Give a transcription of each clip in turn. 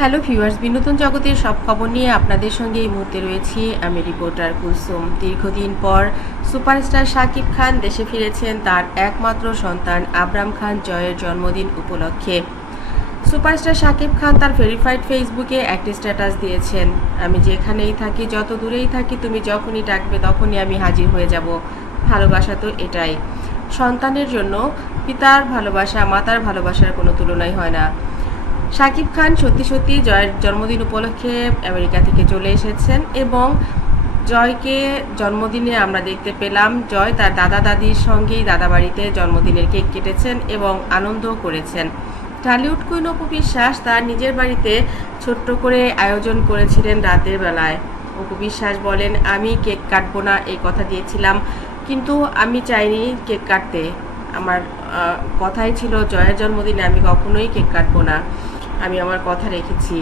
Hello viewers, বিনোদন জগতের সব খবর নিয়ে আপনাদের সঙ্গে এই মুহূর্তে রয়েছি আমি রিপোর্টার কুলসুম। দীর্ঘদিন পর সুপারস্টার শাকিব খান দেশে ফিরেছেন তার একমাত্র সন্তান আবরাম খান জয়ের জন্মদিন উপলক্ষে। সুপারস্টার শাকিব খান তার ভেরিফাইড ফেসবুকে একটি স্ট্যাটাস দিয়েছেন, আমি যেখানেই থাকি, যত দূরেই থাকি, তুমি যখনই ডাকবে তখনই আমি হাজির হয়ে যাব। ভালোবাসা তো এটাই, সন্তানের জন্য পিতার ভালোবাসা, মাতার ভালোবাসার কোনো তুলনাই হয় না। শাকিব খান সত্যি জয়ের জন্মদিন উপলক্ষে আমেরিকা থেকে চলে এসেছেন এবং জয়কে জন্মদিনে আমরা দেখতে পেলাম জয় তার দাদা দাদির সঙ্গেই দাদা বাড়িতে জন্মদিনের কেক কেটেছেন এবং আনন্দও করেছেন। টলিউড কুইন অপু বিশ্বাস তার নিজের বাড়িতে ছোট্ট করে আয়োজন করেছিলেন রাতের বেলায়। অপু বিশ্বাস বলেন, আমি কেক কাটবো না এই কথা দিয়েছিলাম, কিন্তু আমি চাইনি কেক কাটতে। আমার কথাই ছিল জয়ের জন্মদিনে আমি কখনোই কেক কাটবো না, আমি আমার কথা রেখেছি।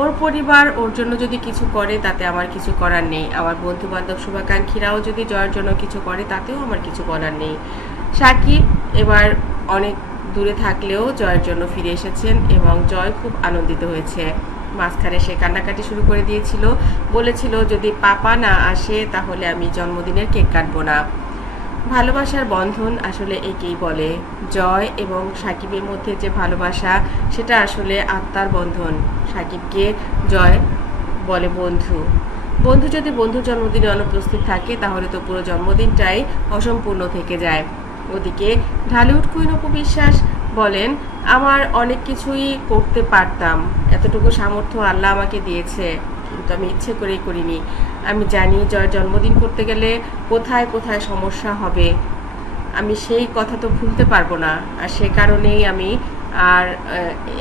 ওর পরিবার ওর জন্য যদি কিছু করে তাতে আমার কিছু করার নেই, আমার বন্ধু বান্ধব শুভাকাঙ্ক্ষীরাও যদি জয়ের জন্য কিছু করে তাতেও আমার কিছু বলার নেই। শাকিব এবার অনেক দূরে থাকলেও জয়ের জন্য ফিরে এসেছেন এবং জয় খুব আনন্দিত হয়েছে। মাঝখানে সে কান্নাকাটি শুরু করে দিয়েছিল, বলেছিল যদি পাপা না আসে তাহলে আমি জন্মদিনের কেক কাটবো না। ভালোবাসার বন্ধন আসলে একেই বলে। জয় এবং সাকিবের মধ্যে যে ভালোবাসা, সেটা আসলে আত্মার বন্ধন। সাকিবকে জয় বলে বন্ধু। বন্ধু যদি বন্ধুর জন্মদিনে অনুপস্থিত থাকে তাহলে তো পুরো জন্মদিনটাই অসম্পূর্ণ থেকে যায়। ওদিকে ঢালিউড কুইন অপু বিশ্বাস বলেন, আমার অনেক কিছুই করতে পারতাম, এতটুকু সামর্থ্য আল্লাহ আমাকে দিয়েছে, কিন্তু আমি ইচ্ছে করেই করিনি। আমি জানি জয়ের জন্মদিন করতে গেলে কোথায় কোথায় সমস্যা হবে, আমি সেই কথা তো ভুলতে পারবো না। আর সে কারণেই আমি আর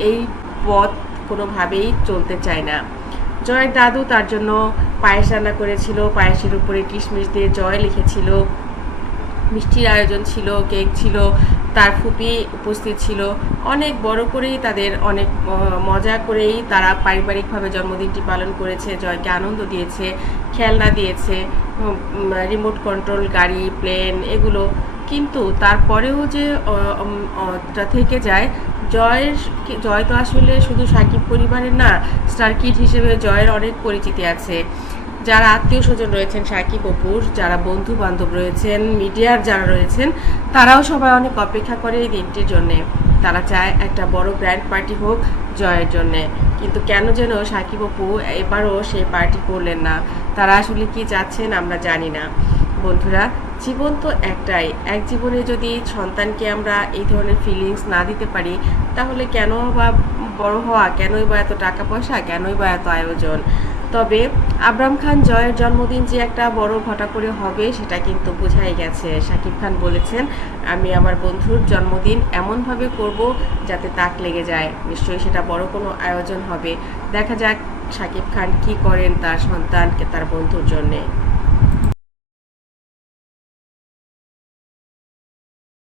এই পথ কোনোভাবেই চলতে চাই না। জয়ের দাদু তার জন্য পায়েস রান্না করেছিল, পায়েসের উপরে কিশমিশ দিয়ে জয় লিখেছিল, মিষ্টির আয়োজন ছিল, কেক ছিল, তার ফুপি উপস্থিত ছিল। অনেক বড় করেই তাদের অনেক মজা করেই তারা পারিবারিকভাবে জন্মদিনটি পালন করেছে। জয়কে আনন্দ দিয়েছে, খেলনা দিয়েছে, রিমোট কন্ট্রোল গাড়ি, প্লেন, এগুলো। কিন্তু তারপরেও যে থেকে যায়, জয় তো আসলে শুধু সাকিব পরিবারের না, স্টার কিড হিসেবে জয়ের অনেক পরিচিতি আছে। যারা আত্মীয় স্বজন রয়েছেন সাকিব অপুর, যারা বন্ধু বান্ধব রয়েছেন, মিডিয়ার যারা রয়েছেন, তারাও সবাই অনেক অপেক্ষা করে এই দিনটির জন্যে। তারা চায় একটা বড় গ্র্যান্ড পার্টি হোক জয়ের জন্যে, কিন্তু কেন যেন সাকিব অপু এবারও সেই পার্টি করলেন না। তারা আসলে কি চাচ্ছেন আমরা জানি না। বন্ধুরা, জীবন তো একটাই, এক জীবনে যদি সন্তানকে আমরা এই ধরনের ফিলিংস না দিতে পারি তাহলে কেন বা বড় হওয়া, কেনই বা এত টাকা পয়সা, কেনই বা এত আয়োজন। তবে আবরাম খান জয়ের জন্মদিন যে একটা বড় ঘটা করে হবে সেটা কিন্তু বোঝাই গেছে। শাকিব খান বলেছেন, আমি আমার বন্ধুর জন্মদিন এমনভাবে করব যাতে তাক লেগে যায়, নিশ্চয়ই সেটা বড় কোনো আয়োজন হবে। দেখা যাক শাকিব খান কি করেন তার সন্তানকে, তার বন্ধুর জন্যে।